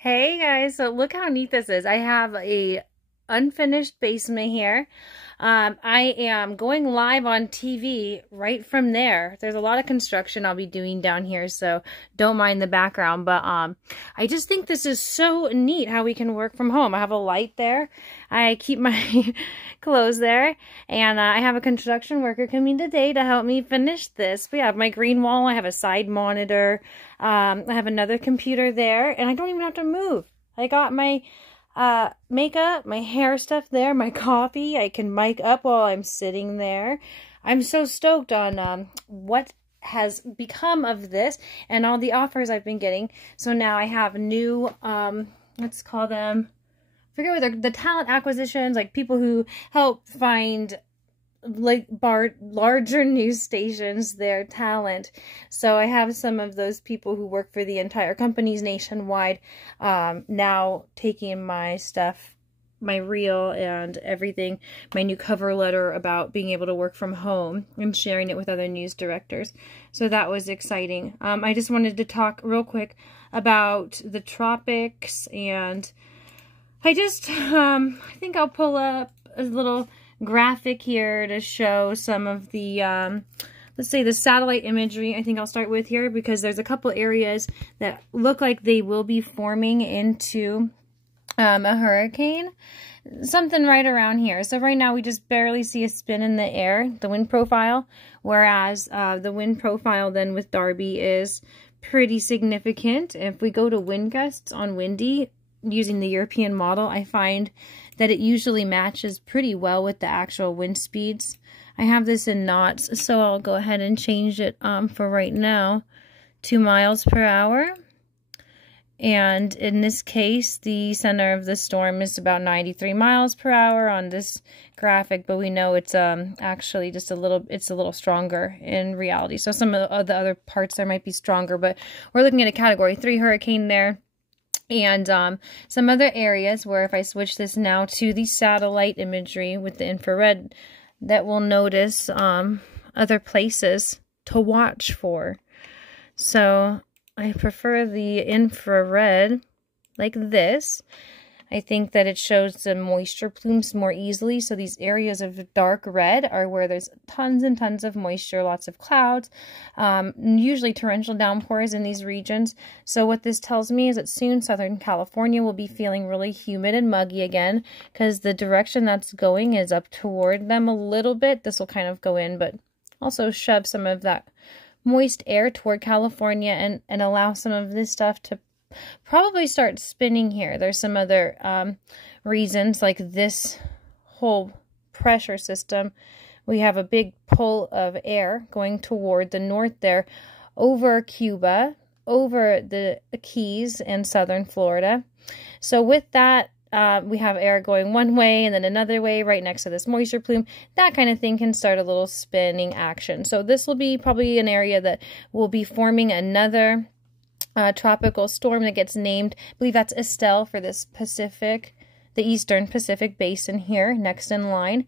Hey guys, so look how neat this is. I have a unfinished basement here. I am going live on TV right from there. There's a lot of construction I'll be doing down here, so don't mind the background. But I just think this is so neat how we can work from home. I have a light there. I keep my clothes there, and I have a construction worker coming today to help me finish this. We have my green wall. I have a side monitor. I have another computer there, and I don't even have to move. I got my makeup, my hair stuff there, my coffee. I can mic up while I'm sitting there. I'm so stoked on what has become of this and all the offers I've been getting. So now I have new, let's call them, I forget what they're, the talent acquisitions, like people who help find like larger news stations their talent. So I have some of those people who work for the entire companies nationwide now taking my stuff, my reel and everything, my new cover letter about being able to work from home and sharing it with other news directors. So that was exciting. I just wanted to talk real quick about the tropics, and I think I'll pull up a little graphic here to show some of the let's say the satellite imagery. I think I'll start with here because there's a couple areas that look like they will be forming into a hurricane, something right around here. So right now we just barely see a spin in the air, the wind profile, whereas the wind profile then with Darby is pretty significant. If we go to wind gusts on Windy using the European model, I find that it usually matches pretty well with the actual wind speeds. I have this in knots, so I'll go ahead and change it for right now 2 miles per hour. And in this case, the center of the storm is about 93 miles per hour on this graphic, but we know it's actually just it's a little stronger in reality. So some of the other parts there might be stronger, but we're looking at a Category 3 hurricane there. And some other areas where if I switch this now to the satellite imagery with the infrared, that we'll notice other places to watch for. So I prefer the infrared like this. I think that it shows the moisture plumes more easily. So these areas of dark red are where there's tons and tons of moisture, lots of clouds, usually torrential downpours in these regions. So what this tells me is that soon Southern California will be feeling really humid and muggy again because the direction that's going is up toward them a little bit. This will kind of go in, but also shove some of that moist air toward California and allow some of this stuff to probably start spinning here. There's some other reasons, like this whole pressure system. We have a big pull of air going toward the north there, over Cuba, over the Keys and southern Florida. So with that, we have air going one way and then another way right next to this moisture plume. That kind of thing can start a little spinning action. So this will be probably an area that will be forming another tropical storm that gets named, I believe that's Estelle for this Pacific, the Eastern Pacific Basin here, next in line.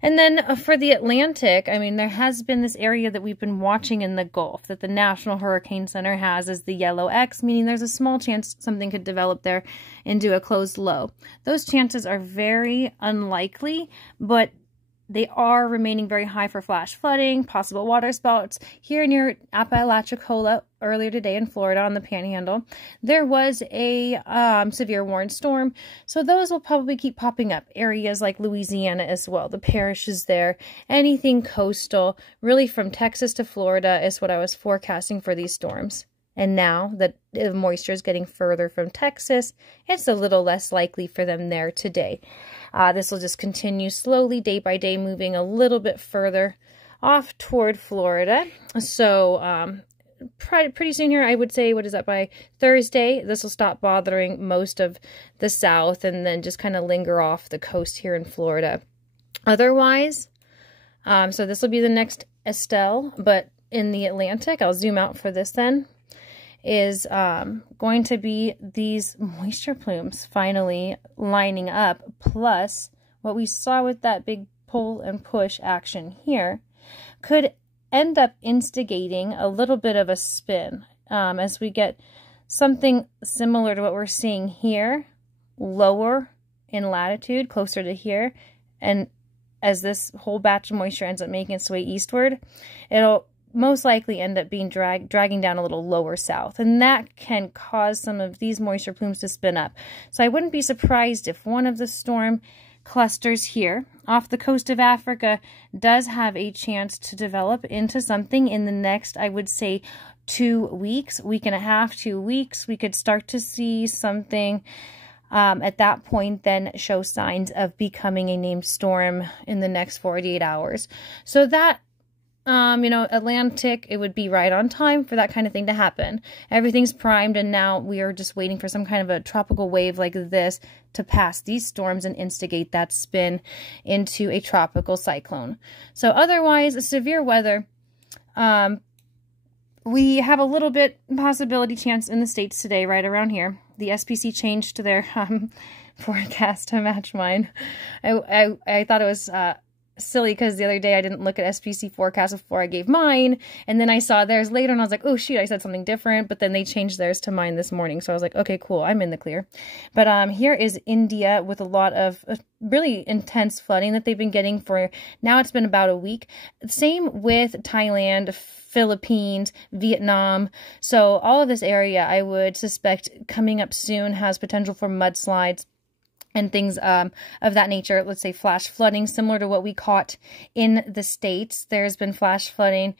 And then for the Atlantic, I mean, there has been this area that we've been watching in the Gulf that the National Hurricane Center has as the yellow X, meaning there's a small chance something could develop there into a closed low. Those chances are very unlikely, but they are remaining very high for flash flooding, possible water spouts. Here near Apalachicola earlier today in Florida on the Panhandle, there was a severe warned storm. So those will probably keep popping up. Areas like Louisiana as well. The parishes there. Anything coastal, really from Texas to Florida is what I was forecasting for these storms. And now that the moisture is getting further from Texas, it's a little less likely for them there today. This will just continue slowly, day by day, moving a little bit further off toward Florida. So pretty soon here, I would say, what is that, by Thursday, this will stop bothering most of the south and then just kind of linger off the coast here in Florida. Otherwise, so this will be the next Estelle, but in the Atlantic, I'll zoom out for this then, is going to be these moisture plumes finally lining up, plus what we saw with that big pull and push action here could end up instigating a little bit of a spin as we get something similar to what we're seeing here, lower in latitude, closer to here. And as this whole batch of moisture ends up making its way eastward, it'll most likely end up being dragging down a little lower south. And that can cause some of these moisture plumes to spin up. So I wouldn't be surprised if one of the storm clusters here off the coast of Africa does have a chance to develop into something in the next, I would say, 2 weeks, week and a half, 2 weeks. We could start to see something at that point then show signs of becoming a named storm in the next 48 hours. So that, you know, Atlantic, it would be right on time for that kind of thing to happen. Everything's primed, and now we are just waiting for some kind of a tropical wave like this to pass these storms and instigate that spin into a tropical cyclone. So otherwise, severe weather, we have a little bit possibility chance in the States today, right around here. The SPC changed to their forecast to match mine. I thought it was silly because the other day I didn't look at SPC forecast before I gave mine, and then I saw theirs later and I was like, oh shoot, I said something different, but then they changed theirs to mine this morning, so I was like, okay, cool, I'm in the clear. But here is India with a lot of really intense flooding that they've been getting for, now it's been about a week. Same with Thailand, Philippines, Vietnam. So all of this area, I would suspect coming up soon has potential for mudslides and things of that nature. Let's say flash flooding, similar to what we caught in the States. There's been flash flooding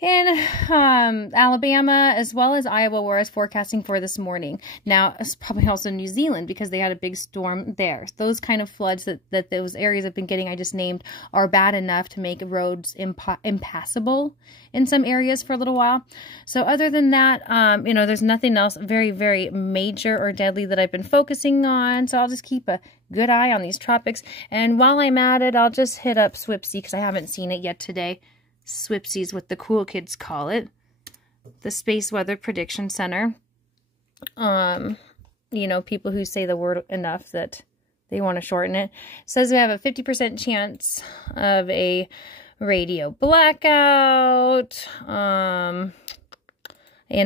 in Alabama as well as Iowa, where I was forecasting for this morning. Now, it's probably also New Zealand because they had a big storm there. Those kind of floods that those areas have been getting, I just named, are bad enough to make roads impassable in some areas for a little while. So other than that, you know, there's nothing else very, very major or deadly that I've been focusing on. So I'll just keep a good eye on these tropics. And while I'm at it, I'll just hit up SWPC because I haven't seen it yet today. SWPC's what the cool kids call it, the Space Weather Prediction Center. You know, people who say the word enough that they want to shorten it. Says we have a 50% chance of a radio blackout, and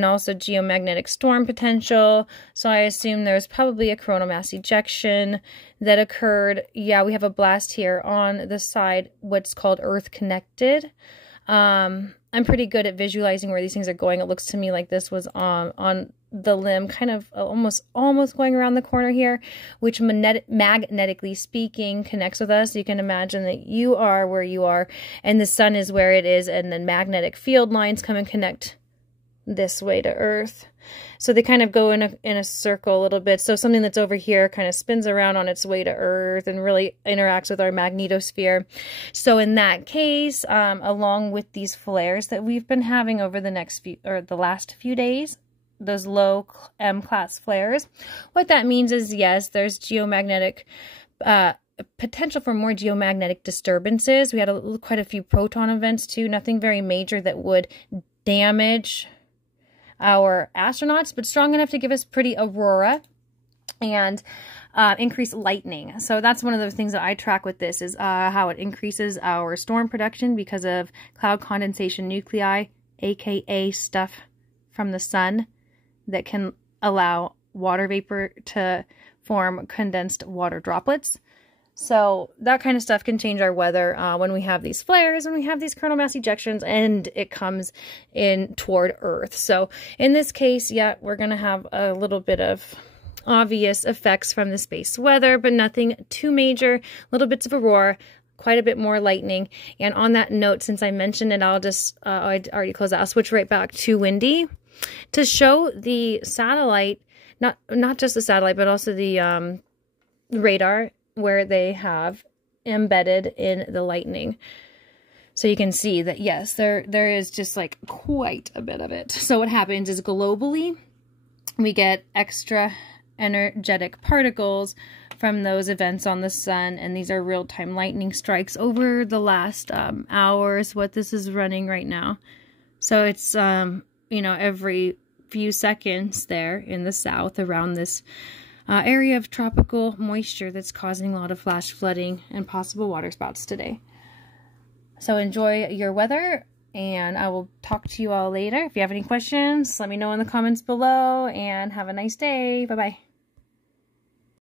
also geomagnetic storm potential. So I assume there's probably a coronal mass ejection that occurred. Yeah, we have a blast here on the side, what's called Earth connected. I'm pretty good at visualizing where these things are going. It looks to me like this was on the limb, kind of almost going around the corner here, which magnetically speaking connects with us. You can imagine that you are where you are and the sun is where it is, and then magnetic field lines come and connect this way to Earth. So they kind of go in a circle a little bit. So something that's over here kind of spins around on its way to Earth and really interacts with our magnetosphere. So in that case, along with these flares that we've been having over the last few days, those low M-class flares, what that means is, yes, there's geomagnetic potential for more geomagnetic disturbances. We had quite a few proton events too. Nothing very major that would damage our astronauts, but strong enough to give us pretty aurora and increase lightning. So that's one of the things that I track with this, is how it increases our storm production because of cloud condensation nuclei, aka stuff from the sun that can allow water vapor to form condensed water droplets. So that kind of stuff can change our weather when we have these flares, when we have these coronal mass ejections, and it comes in toward Earth. So in this case, yeah, we're going to have a little bit of obvious effects from the space weather, but nothing too major. Little bits of aurora, quite a bit more lightning. And on that note, since I mentioned it, I'll just, I already closed out. I'll switch right back to windy to show the satellite, not just the satellite, but also the radar, where they have embedded in the lightning. So you can see that, yes, there is just like quite a bit of it. So what happens is globally, we get extra energetic particles from those events on the sun, and these are real-time lightning strikes over the last hours, what this is running right now. So it's, you know, every few seconds there in the south around this area of tropical moisture that's causing a lot of flash flooding and possible water spouts today. So enjoy your weather. And I will talk to you all later. If you have any questions, let me know in the comments below, and have a nice day. Bye-bye.